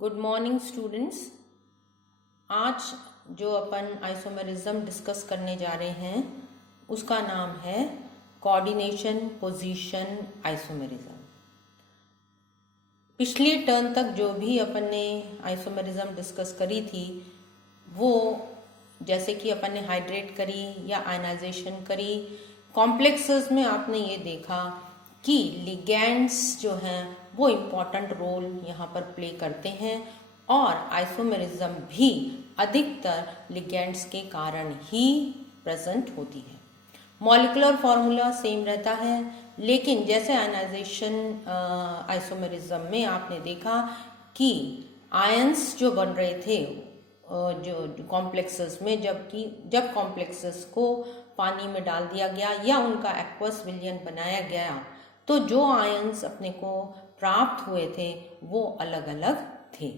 Good morning students. आज जो अपन isomerism discuss करने जा रहे हैं उसका नाम है कोऑर्डिनेशन पोजीशन आइसोमेरिज्म। पिछली टर्न तक जो भी अपन ने आइसोमेरिज्म डिस्कस करी थी वो जैसे कि अपन ने हाइड्रेट करी या आयनाइजेशन करी, कॉम्प्लेक्सेस में आपने ये देखा कि लिगैंड्स जो हैं वो इम्पॉर्टेंट रोल यहाँ पर प्ले करते हैं और आइसोमेरिज्म भी अधिकतर लिगैंड्स के कारण ही प्रेजेंट होती है। मॉलिक्यूलर फॉर्मूला सेम रहता है, लेकिन जैसे आयनाइजेशन आइसोमेरिज्म में आपने देखा कि आयंस जो बन रहे थे जो कॉम्प्लेक्सेस में, जब कॉम्प्लेक्सेस को पानी में डाल दिया गया या उनका एक्वस विलयन बनाया गया तो जो आयंस अपने को प्राप्त हुए थे वो अलग अलग थे।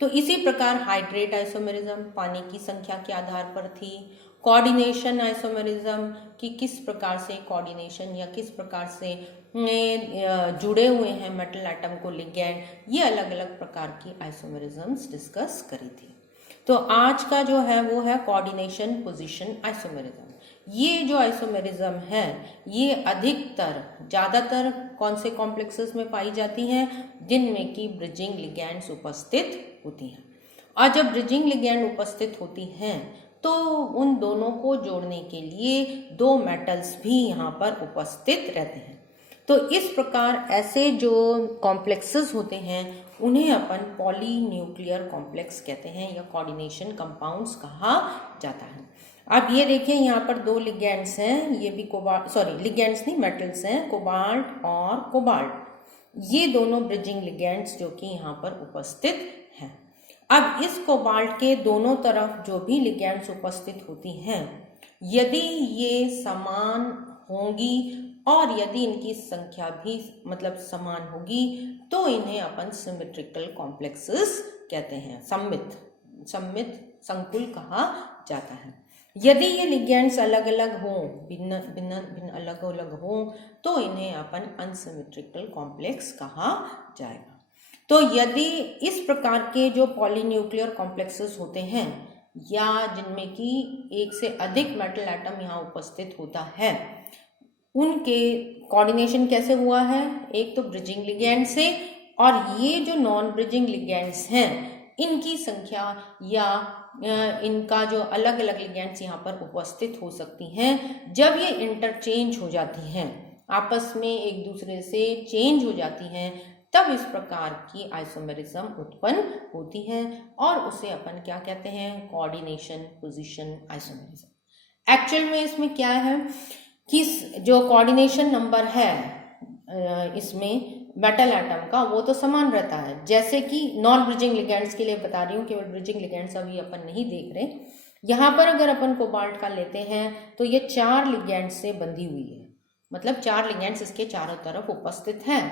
तो इसी प्रकार हाइड्रेट आइसोमेरिज्म पानी की संख्या के आधार पर थी। कोऑर्डिनेशन आइसोमेरिज्म कि किस प्रकार से कोऑर्डिनेशन या किस प्रकार से जुड़े हुए हैं मेटल एटम को लिगैंड, ये अलग अलग प्रकार की आइसोमेरिज्म्स डिस्कस करी थी। तो आज का जो है वो है कोऑर्डिनेशन पोजीशन आइसोमेरिज्म। ये जो आइसोमेरिज्म है ये अधिकतर ज़्यादातर कौन से कॉम्प्लेक्सेस में पाई जाती हैं, जिनमें कि ब्रिजिंग लिगैंड्स उपस्थित होती हैं। और जब ब्रिजिंग लिगैंड उपस्थित होती हैं तो उन दोनों को जोड़ने के लिए दो मेटल्स भी यहाँ पर उपस्थित रहते हैं। तो इस प्रकार ऐसे जो कॉम्प्लेक्सेस होते हैं उन्हें अपन पॉलीन्यूक्लियर कॉम्प्लेक्स कहते हैं या कोऑर्डिनेशन कंपाउंड्स कहा जाता है। अब ये देखिए यहाँ पर दो लिगैंड्स हैं, ये भी लिगैंड्स नहीं मेटल्स हैं, कोबाल्ट और कोबाल्ट। ये दोनों ब्रिजिंग लिगैंड्स जो कि यहाँ पर उपस्थित हैं। अब इस कोबाल्ट के दोनों तरफ जो भी लिगैंड्स उपस्थित होती हैं, यदि ये समान होंगी और यदि इनकी संख्या भी समान होगी तो इन्हें अपन सिमेट्रिकल कॉम्प्लेक्सेस कहते हैं, सममित संकुल कहा जाता है। यदि ये लिगैंड्स अलग अलग हों, भिन्न अलग अलग हों तो इन्हें अपन अनसिमेट्रिकल कॉम्प्लेक्स कहा जाएगा। तो यदि इस प्रकार के जो पॉलीन्यूक्लियर कॉम्प्लेक्सेस होते हैं या जिनमें कि एक से अधिक मेटल एटम यहाँ उपस्थित होता है, उनके कोऑर्डिनेशन कैसे हुआ है, एक तो ब्रिजिंग लिगैंड से, और ये जो नॉन ब्रिजिंग लिगैंड्स हैं इनकी संख्या या इनका जो अलग अलग लिगैंड्स यहाँ पर उपस्थित हो सकती हैं, जब ये इंटरचेंज हो जाती हैं, आपस में एक दूसरे से चेंज हो जाती हैं, तब इस प्रकार की आइसोमेरिज्म उत्पन्न होती है और उसे अपन क्या कहते हैं, कोऑर्डिनेशन पोजीशन आइसोमेरिज्म। एक्चुअल में इसमें क्या है कि जो कोऑर्डिनेशन नंबर है इसमें मेटल एटम का वो तो समान रहता है, जैसे कि नॉन ब्रिजिंग लिगैंड्स के लिए बता रही हूँ, केवल ब्रिजिंग लिगैंड्स अभी अपन नहीं देख रहे। यहाँ पर अगर अपन कोबाल्ट का लेते हैं तो ये 4 लिगैंड्स से बंधी हुई है, 4 लिगैंड्स इसके चारों तरफ उपस्थित हैं।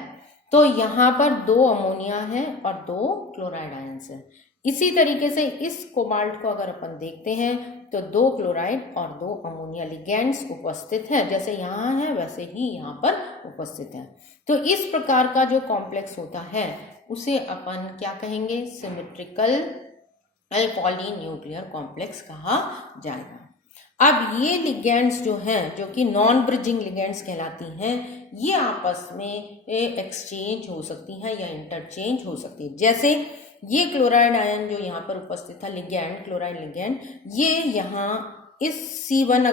तो यहाँ पर 2 अमोनिया है और 2 क्लोराइड आयंस है। इसी तरीके से इस कोबाल्ट को अगर अपन देखते हैं तो 2 क्लोराइड और 2 अमोनिया लिगैंड्स उपस्थित हैं, जैसे यहाँ है वैसे ही यहाँ पर उपस्थित हैं। तो इस प्रकार का जो कॉम्प्लेक्स होता है उसे अपन क्या कहेंगे, सिमेट्रिकल पॉलीन्यूक्लियर कॉम्प्लेक्स कहा जाएगा। अब ये लिगैंड्स जो हैं, जो कि नॉन ब्रिजिंग लिगैंड्स कहलाती हैं, ये आपस में एक्सचेंज हो सकती हैं या इंटरचेंज हो सकती है। जैसे ये क्लोराइड आयन जो यहाँ पर उपस्थित था, लिगैंड क्लोराइड लिगैंड, ये यहाँ इस C1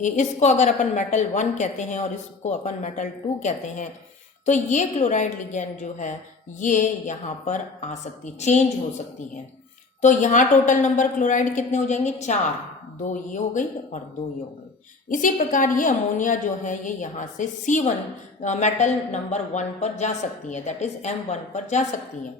इसको अगर अपन मेटल 1 कहते हैं और इसको अपन मेटल 2 कहते हैं, तो ये क्लोराइड लिगैंड जो है ये यहाँ पर आ सकती है, चेंज हो सकती है। तो यहाँ टोटल नंबर क्लोराइड कितने हो जाएंगे, 4, 2 ये हो गई और 2 ये हो गई। इसी प्रकार ये अमोनिया जो है ये यहाँ से C1 मेटल नंबर 1 पर जा सकती है, दैट इज M1 पर जा सकती है।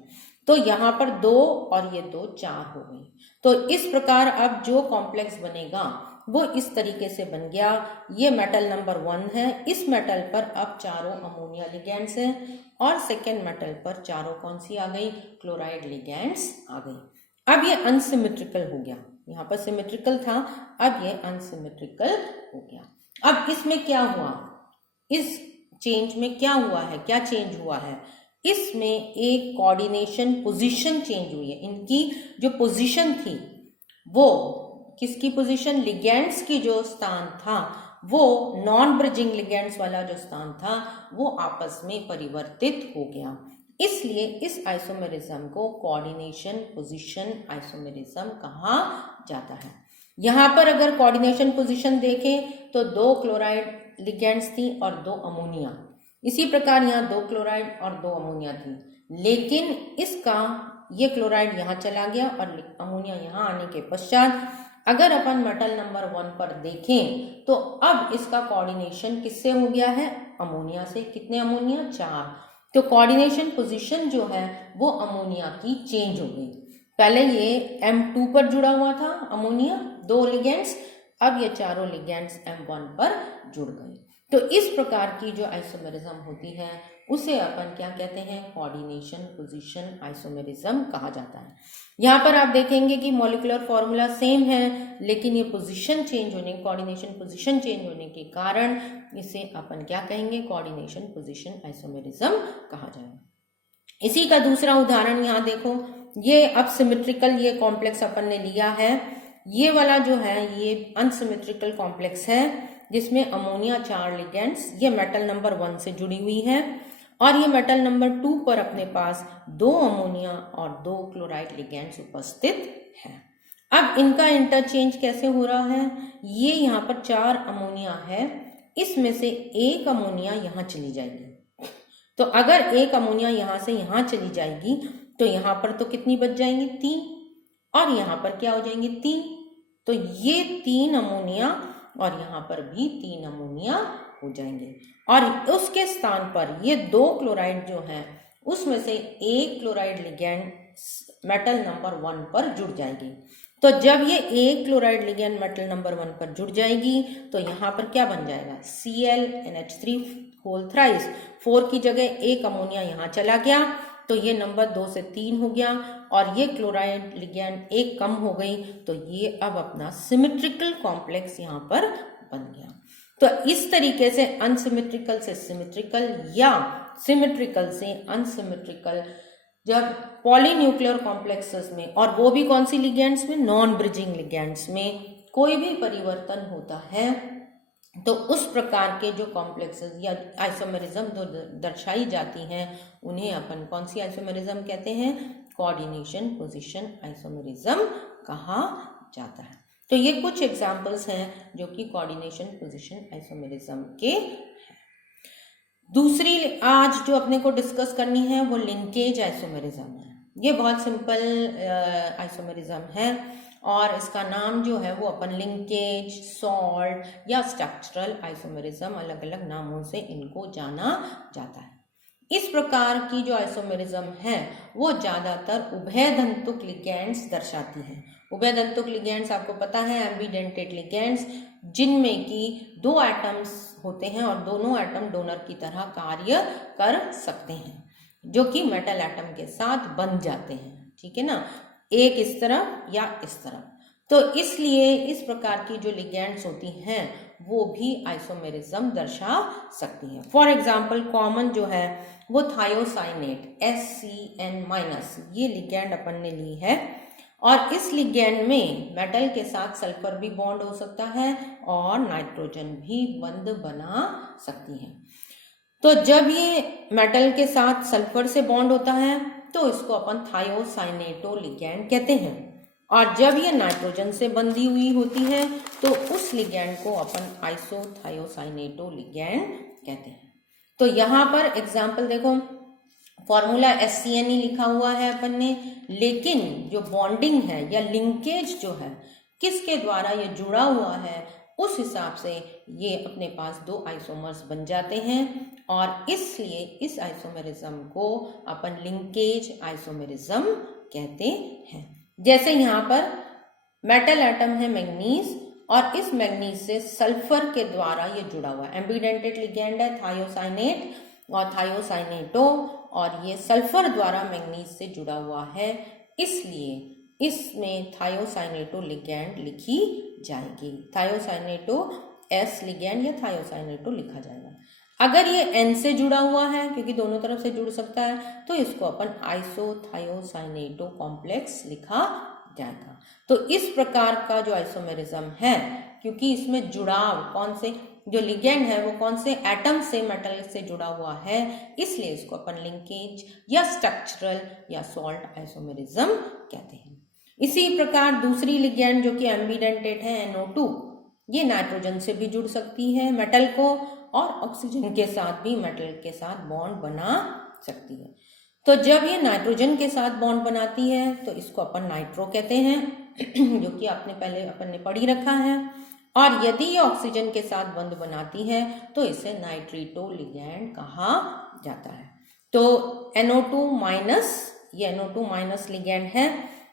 तो यहाँ पर 2 और ये 2 4 हो गई। तो इस प्रकार अब जो कॉम्प्लेक्स बनेगा वो इस तरीके से बन गया। ये मेटल नंबर 1 है, इस मेटल पर अब चारों अमोनिया लिगैंड्स हैं और सेकेंड मेटल पर चारों कौन सी आ गई, क्लोराइड लिगैंड्स आ गई। अब ये अनसिमेट्रिकल हो गया, यहाँ पर सिमेट्रिकल था, अब ये अनसिमेट्रिकल हो गया। अब इसमें क्या हुआ, इस चेंज में क्या हुआ है, क्या चेंज हुआ है, इसमें एक कोऑर्डिनेशन पोजीशन चेंज हुई है। इनकी जो पोजीशन थी वो किसकी पोजीशन, लिगेंड्स की जो स्थान था वो नॉन ब्रिजिंग लिगेंड्स वाला जो स्थान था वो आपस में परिवर्तित हो गया। इसलिए इस आइसोमेरिज्म को कोऑर्डिनेशन पोजीशन आइसोमेरिज्म कहा जाता है। यहाँ पर अगर कोऑर्डिनेशन पोजीशन देखें तो 2 क्लोराइड लिगेंड्स थी और 2 अमोनिया। इसी प्रकार यहाँ 2 क्लोराइड और 2 अमोनिया थी, लेकिन इसका ये क्लोराइड यहाँ चला गया और अमोनिया यहाँ आने के पश्चात अगर अपन मेटल नंबर 1 पर देखें तो अब इसका कोऑर्डिनेशन किससे हो गया है, अमोनिया से। कितने अमोनिया, 4। तो कोऑर्डिनेशन पोजीशन जो है वो अमोनिया की चेंज हो गई। पहले ये M2 पर जुड़ा हुआ था अमोनिया, 2 लिगेंड्स, अब ये चारों लिगेंड्स M1 पर जुड़ गए। तो इस प्रकार की जो आइसोमेरिज्म होती है उसे अपन क्या कहते हैं, कोऑर्डिनेशन पोजीशन आइसोमेरिज्म कहा जाता है। यहाँ पर आप देखेंगे कि मॉलिक्यूलर फॉर्मूला सेम है, लेकिन ये पोजीशन चेंज होने, कोऑर्डिनेशन पोजीशन चेंज होने के कारण इसे अपन क्या कहेंगे, कोऑर्डिनेशन पोजीशन आइसोमेरिज्म कहा जाएगा। इसी का दूसरा उदाहरण यहाँ देखो, ये अब सिमेट्रिकल ये कॉम्प्लेक्स अपन ने लिया है। ये वाला जो है ये अनसिमेट्रिकल कॉम्प्लेक्स है जिसमें अमोनिया 4 लिगेंड्स, ये मेटल नंबर 1 से जुड़ी हुई है और ये मेटल नंबर 2 पर अपने पास 2 अमोनिया और 2 क्लोराइड लिगेंड्स उपस्थित है। अब इनका इंटरचेंज कैसे हो रहा है, ये यहाँ पर 4 अमोनिया है, इसमें से एक अमोनिया यहाँ चली जाएगी। तो अगर एक अमोनिया यहाँ से यहाँ चली जाएगी तो यहाँ पर तो कितनी बच जाएंगी, 3, और यहाँ पर क्या हो जाएंगे, 3। तो ये 3 अमोनिया और यहाँ पर भी 3 अमोनिया हो जाएंगे और उसके स्थान पर ये 2 क्लोराइड जो हैं उसमें से एक क्लोराइड लिगेंड मेटल नंबर 1 पर जुड़ जाएगी। तो जब ये एक क्लोराइड लिगेंड मेटल नंबर 1 पर जुड़ जाएगी तो यहाँ पर क्या बन जाएगा, ClNH3 होल थ्राइस, 4 की जगह एक अमोनिया यहाँ चला गया तो ये नंबर 2 से 3 हो गया और ये क्लोराइड लिगेंड एक कम हो गई तो ये अब अपना सिमेट्रिकल कॉम्प्लेक्स यहाँ पर बन गया। तो इस तरीके से अनसिमेट्रिकल से सिमेट्रिकल या सिमेट्रिकल से अनसिमेट्रिकल जब पॉलीन्यूक्लियर कॉम्प्लेक्सेस में, और वो भी कौन सी लिगेंड्स में, नॉन ब्रिजिंग लिगेंड्स में कोई भी परिवर्तन होता है तो उस प्रकार के जो कॉम्प्लेक्सेस या आइसोमेरिज्म जो दर्शाई जाती हैं उन्हें अपन कौन सी आइसोमेरिज्म कहते हैं, कोऑर्डिनेशन पोजीशन आइसोमेरिज्म कहा जाता है। तो ये कुछ एग्जांपल्स हैं जो कि कोऑर्डिनेशन पोजीशन आइसोमेरिज्म के हैं। दूसरी आज जो अपने को डिस्कस करनी है वो लिंकेज आइसोमेरिज्म है। ये बहुत सिंपल आइसोमेरिज्म है और इसका नाम जो है वो अपन लिंकेज, सॉल्ट या स्ट्रक्चरल आइसोमेरिज्म, अलग अलग नामों से इनको जाना जाता है। इस प्रकार की जो आइसोमेरिज्म है वो ज़्यादातर उभयधंतुक लिगेंड्स दर्शाती हैं। उभयधंतुक लिगेंड्स आपको पता है एम्बीडेंटेड लिगेंड्स, जिनमें कि 2 एटम्स होते हैं और दोनों एटम डोनर की तरह कार्य कर सकते हैं, जो कि मेटल एटम के साथ बंध जाते हैं, ठीक है ना, एक इस तरफ या इस तरफ। तो इसलिए इस प्रकार की जो लिगेंड्स होती हैं वो भी आइसोमेरिज्म दर्शा सकती हैं। फॉर एग्जाम्पल कॉमन जो है वो थायोसाइनेट SCN-, ये लिगेंड अपन ने ली है और इस लिगेंड में मेटल के साथ सल्फर भी बॉन्ड हो सकता है और नाइट्रोजन भी बंध बना सकती है। तो जब ये मेटल के साथ सल्फर से बॉन्ड होता है तो इसको अपन थायोसाइनेटो लिगेंड कहते हैं और जब ये नाइट्रोजन से बंधी हुई होती है तो उस लिगेंड को अपन आइसोथायोसाइनेटो लिगेंड कहते हैं। तो यहाँ पर एग्जाम्पल देखो, फॉर्मूला SCN लिखा हुआ है अपन ने, लेकिन जो बॉन्डिंग है या लिंकेज जो है किसके द्वारा ये जुड़ा हुआ है उस हिसाब से ये अपने पास 2 आइसोमर्स बन जाते हैं और इसलिए इस आइसोमेरिज्म को अपन लिंकेज आइसोमेरिज्म कहते हैं। जैसे यहाँ पर मेटल एटम है मैग्नीज और इस मैग्नीज से सल्फर के द्वारा ये जुड़ा हुआ है, एम्बीडेंटेड लिगेंड है थायोसाइनेट और थायोसाइनेटो, और ये सल्फर द्वारा मैग्नीज से जुड़ा हुआ है, इसलिए इसमें थायोसाइनेटो लिगेंड लिखी जाएगी। थायोसाइनेटो S लिगेंड या थायोसाइनेटो लिखा जाएगा। अगर ये N से जुड़ा हुआ है, क्योंकि दोनों तरफ से जुड़ सकता है, तो इसको अपन आइसोथायोसाइनेटो कॉम्प्लेक्स लिखा जाएगा। तो इस प्रकार का जो आइसोमेरिज्म है, क्योंकि इसमें जुड़ाव कौन से जो लिगेंड है वो कौन से एटम से मेटल से जुड़ा हुआ है, इसलिए इसको अपन लिंकेज या स्ट्रक्चरल या सॉल्ट आइसोमेरिज्म कहते हैं। इसी प्रकार दूसरी लिगेंड जो कि एम्बिडेंटेट है NO2, ये नाइट्रोजन से भी जुड़ सकती है मेटल को, और ऑक्सीजन के साथ भी मेटल के साथ बॉन्ड बना सकती है। तो जब ये नाइट्रोजन के साथ बॉन्ड बनाती है तो इसको अपन नाइट्रो कहते हैं, जो कि अपन ने पढ़ी रखा है। और यदि ये ऑक्सीजन के साथ बॉन्ड बनाती है तो इसे नाइट्रिटो लिगैंड कहा जाता है। तो NO2 माइनस, ये NO2 माइनस लिगैंड है,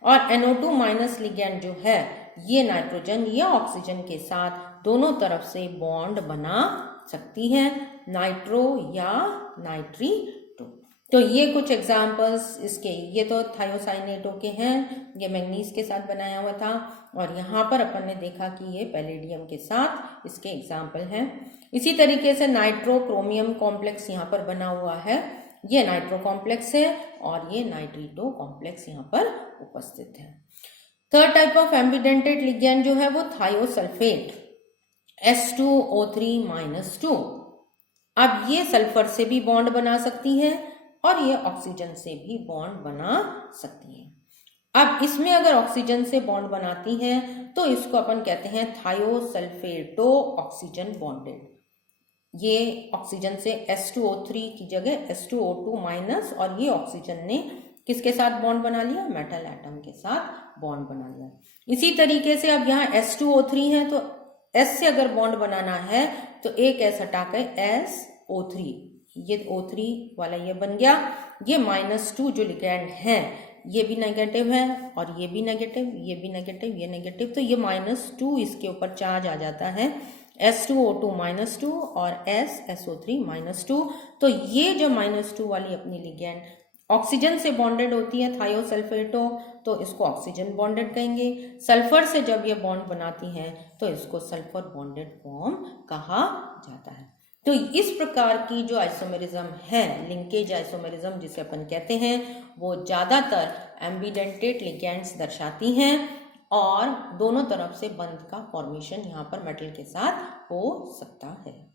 और NO2 माइनस लिगैंड जो है ये नाइट्रोजन या ऑक्सीजन के साथ दोनों तरफ से बॉन्ड बना सकती है, नाइट्रो या नाइट्रीटो। तो ये कुछ एग्जाम्पल्स इसके, ये तो थायोसाइनेटो के हैं, ये मैग्नीज के साथ बनाया हुआ था, और यहाँ पर अपन ने देखा कि ये पैलेडियम के साथ इसके एग्जाम्पल हैं। इसी तरीके से नाइट्रो क्रोमियम कॉम्प्लेक्स यहाँ पर बना हुआ है, ये नाइट्रो कॉम्प्लेक्स है, और ये नाइट्रीटो कॉम्प्लेक्स यहाँ पर उपस्थित है। थर्ड टाइप ऑफ एम्बिडेंटेट लिगैंड जो है वो थायोसल्फेट H2O3-2। अब ये सल्फर से भी बॉन्ड बना सकती है और ये ऑक्सीजन से भी बॉन्ड बना सकती है। अब इसमें अगर ऑक्सीजन से बॉन्ड बनाती है तो इसको अपन कहते हैं थायोसल्फेटो ऑक्सीजन बॉन्डेड। ये ऑक्सीजन से H2O3 की जगह H2O2- और ये ऑक्सीजन ने किसके साथ बॉन्ड बना लिया, मेटल एटम के साथ बॉन्ड बना लिया। इसी तरीके से अब यहाँ H2O3 है तो S से अगर बॉन्ड बनाना है तो एक S हटाकर SO3, ये O3 वाला ये बन गया। ये -2 जो लिगैंड है ये भी नेगेटिव है, और ये भी नेगेटिव, ये भी नेगेटिव, ये नेगेटिव, तो ये -2 इसके ऊपर चार्ज आ जाता है, H2O2-2 और SO3-2। तो ये जो -2 वाली अपनी लिगैंड ऑक्सीजन से बॉन्डेड होती है थायोसल्फेटो, तो इसको ऑक्सीजन बॉन्डेड कहेंगे। सल्फर से जब ये बॉन्ड बनाती हैं तो इसको सल्फर बॉन्डेड फॉर्म कहा जाता है। तो इस प्रकार की जो आइसोमेरिज्म है, लिंकेज आइसोमेरिज्म जिसे अपन कहते हैं, वो ज़्यादातर एम्बिडेंटेट लिगैंड्स दर्शाती हैं, और दोनों तरफ से बंध का फॉर्मेशन यहाँ पर मेटल के साथ हो सकता है।